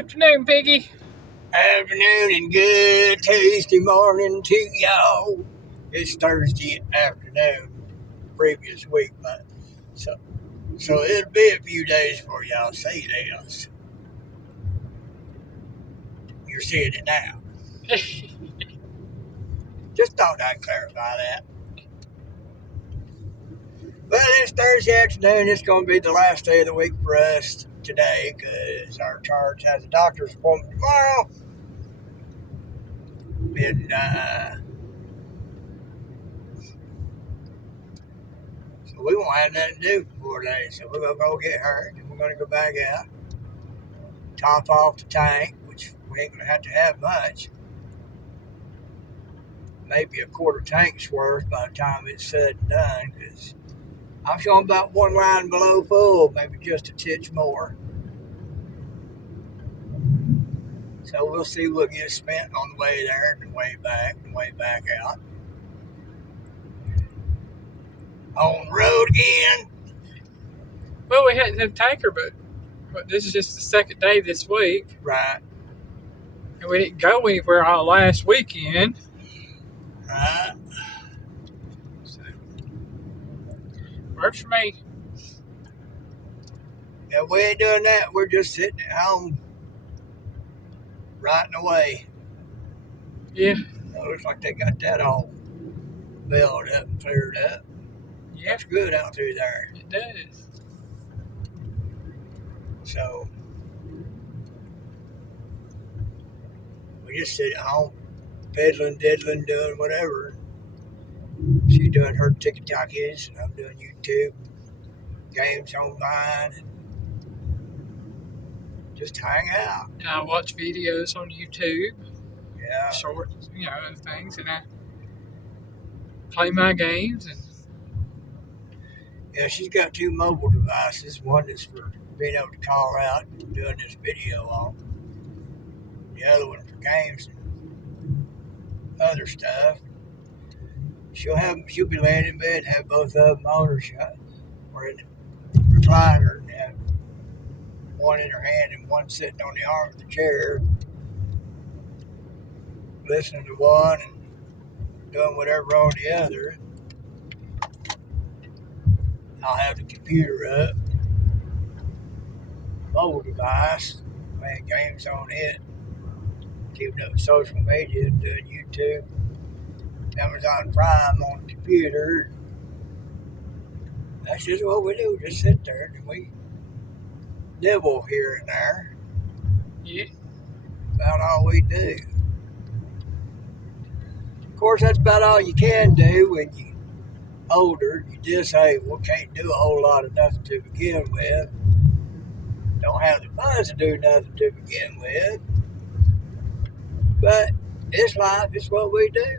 Afternoon, Piggy. Afternoon and good Tuesday morning to y'all. It's Thursday afternoon, previous week, but so it'll be a few days before y'all see this. You're seeing it now. Just thought I'd clarify that. Well, it's Thursday afternoon. It's going to be the last day of the week for us today because our charge has a doctor's appointment tomorrow. And so we won't have nothing to do for 4 days. So we're going to go get her and we're going to go back out, top off the tank, which we ain't going to have much. Maybe a quarter tank's worth by the time it's said and done, because I'm showing about one line below full, maybe just a titch more. So we'll see what gets spent on the way there and the way back and the way back out. On the road again. Well, we hadn't had a tanker, but this is just the second day this week. Right. And we didn't go anywhere all last weekend. Right. So, works for me. Yeah, we ain't doing that. We're just sitting at home, writing away. Yeah. It looks like they got that all built up and cleared up. Yeah. It's good out through there. It does. So we just sit at home, peddling, diddling, doing whatever. She's doing her TikTokies, and I'm doing YouTube, games online, and just hang out. And I watch videos on YouTube. Yeah. Short, things, and I play my games. And yeah, she's got 2 mobile devices. One is for being able to call out and doing this video on. The other one for games and other stuff. She'll be laying in bed and have both of them on her shot or in the recliner and have one in her hand and one sitting on the arm of the chair, listening to one and doing whatever on the other. I'll have the computer up, mobile device, playing games on it, keeping up with social media, doing YouTube, Amazon Prime on the computer. That's just what we do. We just sit there and we nibble here and there. yeah. About all we do. Of course, that's about all you can do when you're older. You disabled, can't do a whole lot of nothing to begin with. Don't have the funds to do nothing to begin with. But it's life. It's what we do.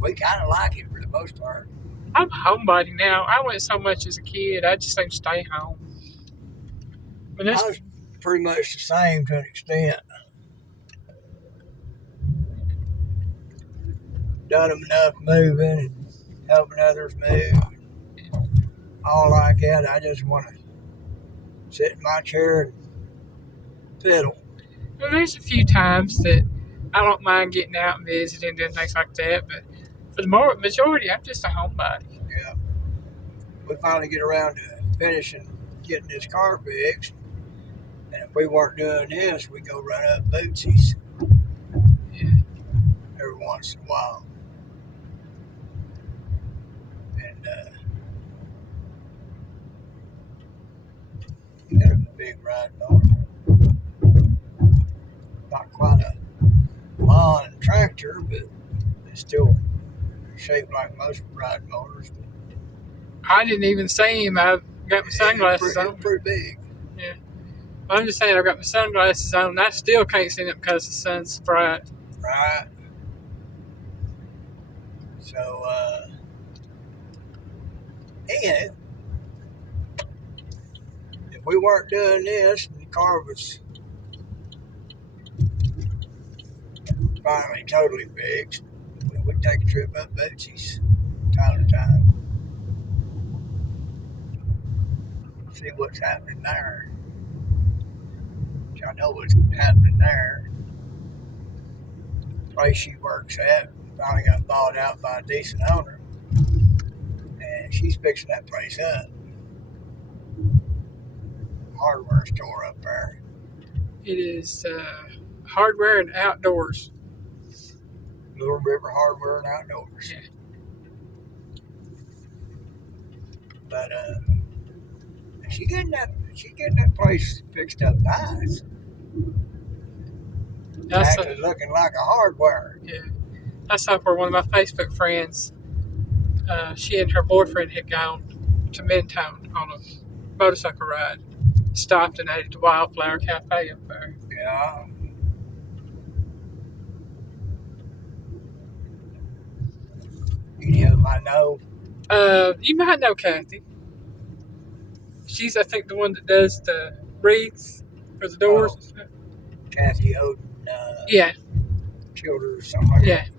We kind of like it for the most part. I'm a homebody now. I went so much as a kid. I just seem to stay home. But I was pretty much the same to an extent. Done enough moving and helping others move. All like that. I just want to sit in my chair and fiddle. Well, there's a few times that I don't mind getting out and visiting and things like that, but for the majority, I'm just a homebody. Yeah. We finally get around to finishing getting this car fixed. And if we weren't doing this, we'd go run up Bootsy's. Yeah. Every once in a while. And we got a big ride mower. Not quite a lawn tractor, but it's still shaped like most ride mowers. But I didn't even see him. I've got my sunglasses on. It's pretty big. Yeah. I'm just saying I've got my sunglasses on and I still can't see them because the sun's bright. Right. So, if we weren't doing this and the car was finally totally fixed, we would take a trip up Bootsy's time to time. See what's happening there. I know what's happening there. The place she works at finally got bought out by a decent owner, and she's fixing that place up. Hardware store up there. It is hardware and outdoors. Little River Hardware and Outdoors. Yeah. But she getting that place fixed up nice. That's Actually looking like a hardware. yeah. That's up where one of my Facebook friends, she and her boyfriend had gone to Mentone on a motorcycle ride. Stopped and ate at the Wildflower Cafe up there. Yeah. Any of them I know. You might know Kathy. She's, I think, the one that does the wreaths for the doors and stuff. Kathy Oden, Yeah, Childers, something like yeah. that.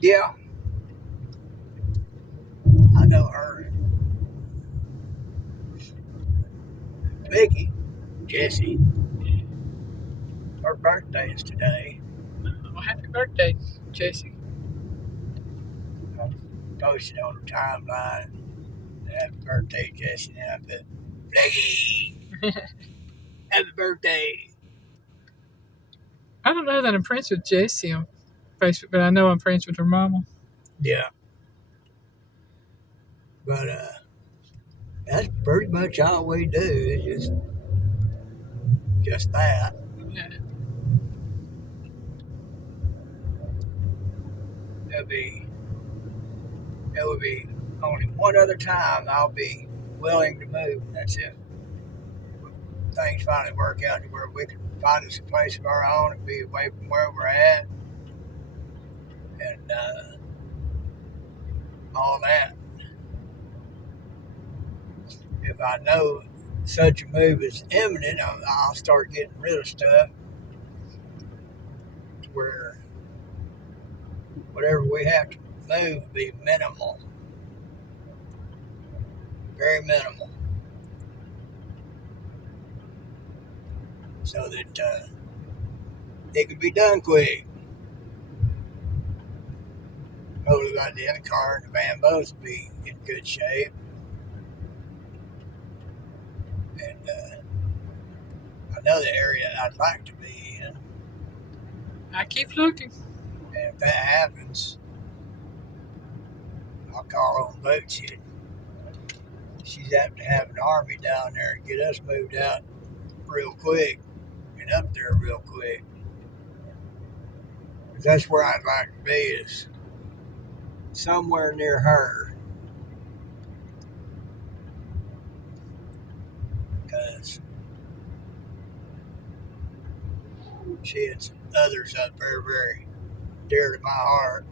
Yeah. I know her. Vicky, Jessie. Her birthday is today. Well, happy birthday, Jesse. I posted on her timeline. Happy birthday, Jessie. And I put, Vicky, happy birthday. I don't know that I'm friends with Jessie on Facebook, but I know I'm friends with her mama. Yeah. But that's pretty much all we do. It's just that. Yeah. There would be only one other time I'll be willing to move, and that's if things finally work out to where we can find us a place of our own and be away from where we're at and all that. If I know such a move is imminent, I'll start getting rid of stuff to where whatever we have to move will be minimal. Very minimal. So that it can be done quick. Hopefully by the end, the car and the van both will be in good shape. And I know the area I'd like to be in. I keep looking. And if that happens, I'll call on Bootsy. She's apt to have an army down there and get us moved out real quick and up there real quick. Because that's where I'd like to be, is somewhere near her. Because she and some others up there very dear to my heart.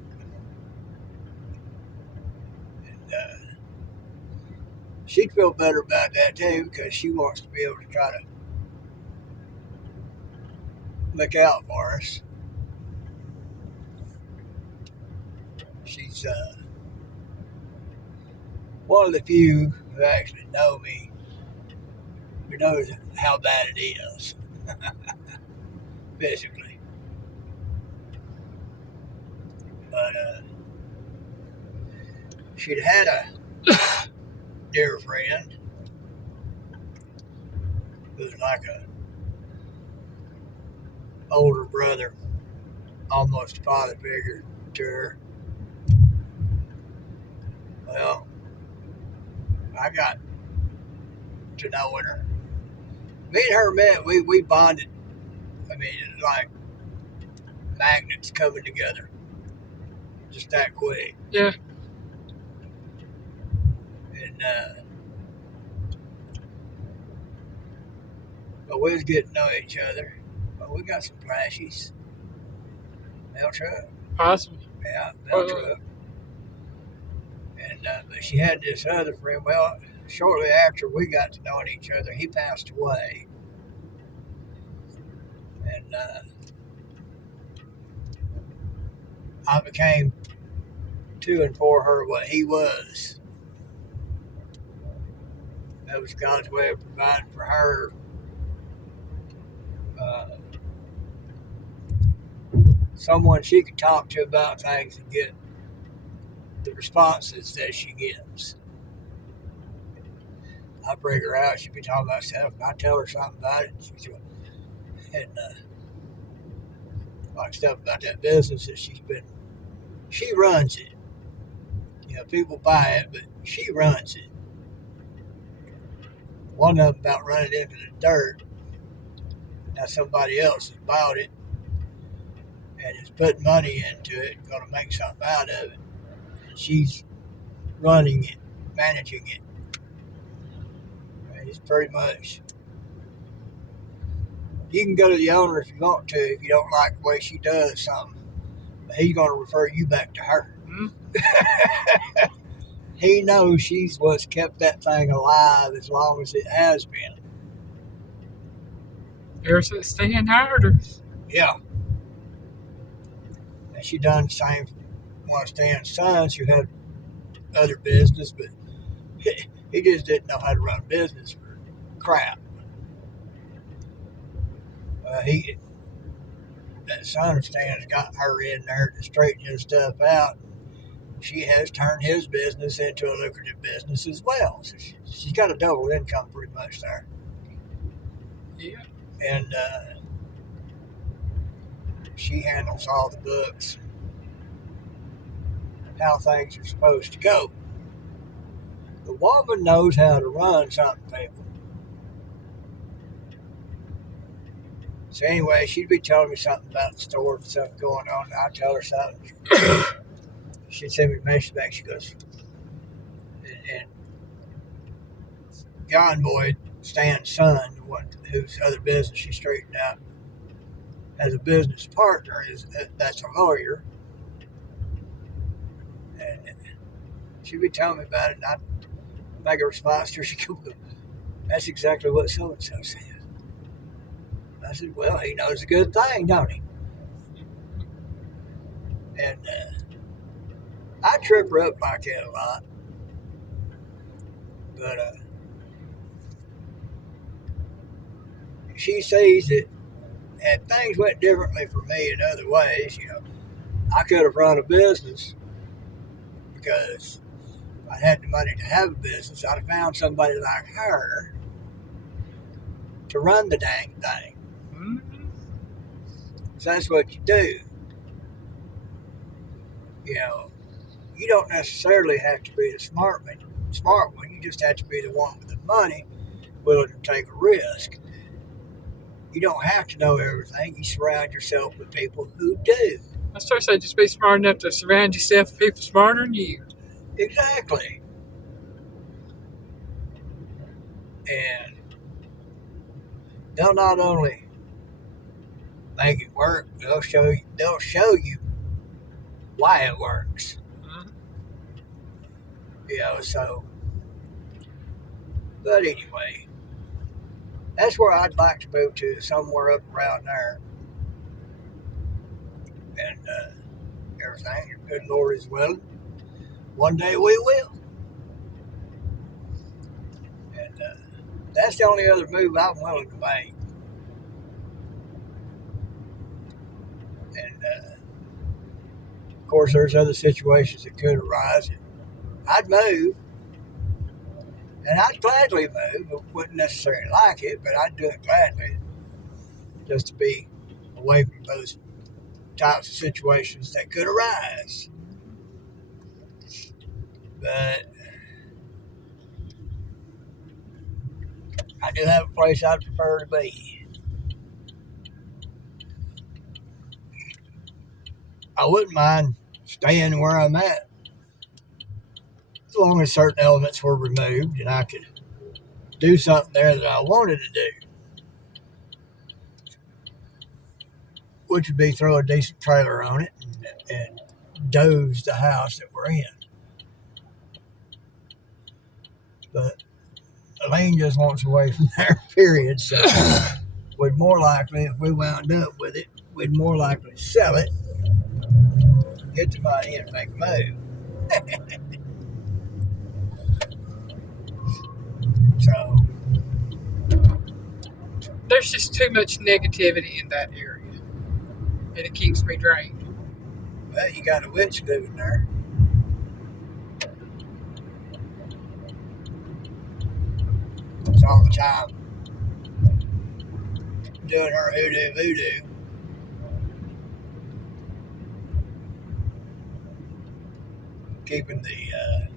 And she'd feel better about that too, because she wants to be able to try to look out for us. She's one of the few who actually know me, who knows how bad it is physically. But she'd had a dear friend who was like a older brother, almost a father figure to her. Well, I got to knowing her. Me and her met, we bonded. I mean, like magnets coming together. Just that quick. Yeah. And but we was getting to know each other. But we got some flashes. Mail truck. Possible. Yeah, mail truck. And but she had this other friend. Well, shortly after we got to knowing each other, he passed away. And I became to and for her what he was. That was God's way of providing for her someone she could talk to about things and get the responses that she gets. I bring her out, she'd be talking about stuff, and I tell her something about it, and like stuff about that business that she runs it. People buy it, but she runs it. One of them about running into the dirt. Now somebody else has bought it and is putting money into it and going to make something out of it. And she's running it, managing it. And it's pretty much, you can go to the owner if you want to, if you don't like the way she does something. But he's going to refer you back to her. Mm-hmm. He knows she's what's kept that thing alive as long as it has been. Ever since Stan hired her. Yeah. And she done the same for one of Stan's sons who had other business, but he just didn't know how to run business for crap. That son of Stan's got her in there to straighten his stuff out. She has turned his business into a lucrative business as well. So she's got a double income pretty much there. Yeah. And she handles all the books, how things are supposed to go. The woman knows how to run something, people. So anyway, she'd be telling me something about the store and stuff going on. I'd tell her something. She'd send me a message back. She goes, and John Boyd, Stan's son, whose other business she straightened out, as a business partner, that's a lawyer. And she'd be telling me about it, and I'd make a response to her. She'd go, that's exactly what so-and-so said. I said, well, he knows a good thing, don't he? And I trip her up like that a lot. But she sees that if things went differently for me in other ways, I could have run a business because I had the money to have a business. I'd have found somebody like her to run the dang thing. Mm-hmm. So that's what you do. You don't necessarily have to be the smart one. You just have to be the one with the money, willing to take a risk. You don't have to know everything. You surround yourself with people who do. I started saying just be smart enough to surround yourself with people smarter than you. Exactly. And they'll not only make it work, they'll show you why it works. Mm-hmm. So. But anyway, that's where I'd like to move to, somewhere up around there. And everything, if good Lord is willing, one day we will. And that's the only other move I'm willing to make. And of course, there's other situations that could arise. I'd move, and I'd gladly move. I wouldn't necessarily like it, but I'd do it gladly, just to be away from those types of situations that could arise. But I do have a place I'd prefer to be. I wouldn't mind staying where I'm at, as long as certain elements were removed and I could do something there that I wanted to do, which would be throw a decent trailer on it and doze the house that we're in. But Elaine just wants away from there, period. So we'd more likely, if we wound up with it, we'd more likely sell it, get the money, and make a move. So There's just too much negativity in that area. and it keeps me drained. Well, you got a witch living there. It's all the time doing her hoodoo voodoo. Keeping the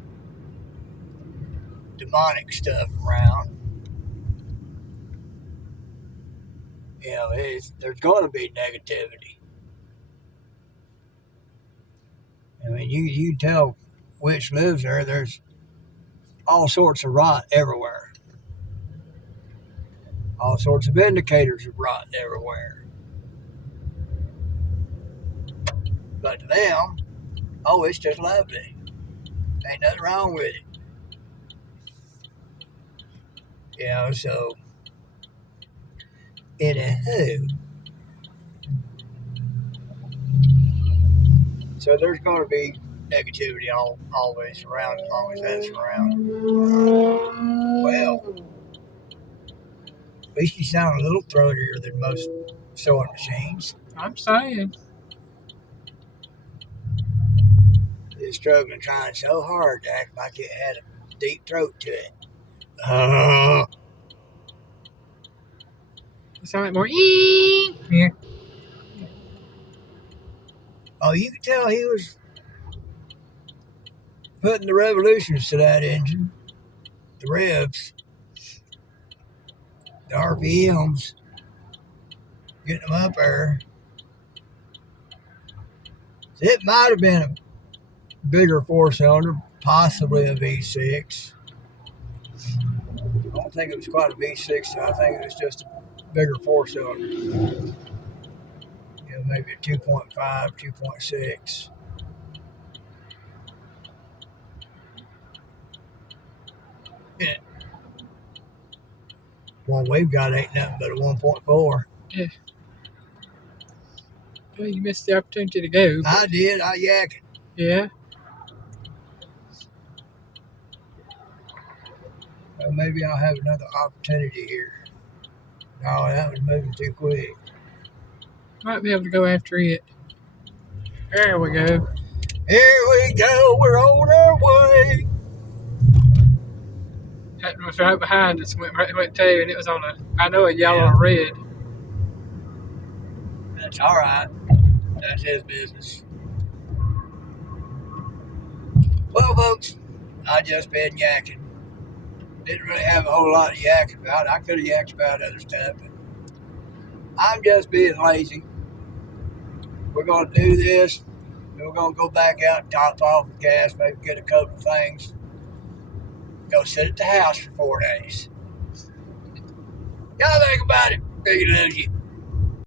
demonic stuff around. You know, there's going to be negativity. I mean, you can tell which lives there. There's all sorts of rot everywhere. All sorts of indicators of rot everywhere. But to them, oh, it's just lovely. Ain't nothing wrong with it. You know, so anywho. So there's going to be negativity always around as long as that's around. Well, at least you sound a little throatier than most sewing machines. I'm saying. You're struggling, trying so hard to act like it had a deep throat to it. It sounds like more yeah. Oh, you could tell he was putting the revolutions to that engine. The revs, the RPMs, getting them up there. It might have been a bigger four-cylinder, possibly a V6. I don't think it was quite a V6. I think it was just a bigger four-cylinder. You know, maybe a 2.5, 2.6. Yeah. One we've got ain't nothing but a 1.4. Yeah. Well, you missed the opportunity to go. I did. I yacked. Yeah. Well, maybe I'll have another opportunity here. No, that was moving too quick. Might be able to go after it. There we go. Here we go. We're on our way. That was right behind us. Went too, and it was on a yellow or red. That's all right. That's his business. Well, folks, I just been yakking. Didn't really have a whole lot to yak about. I could have yacked about other stuff, but I'm just being lazy. We're going to do this. Then we're going to go back out and top off the gas, maybe get a couple of things. Go sit at the house for 4 days. Y'all think about it. Do you lose you?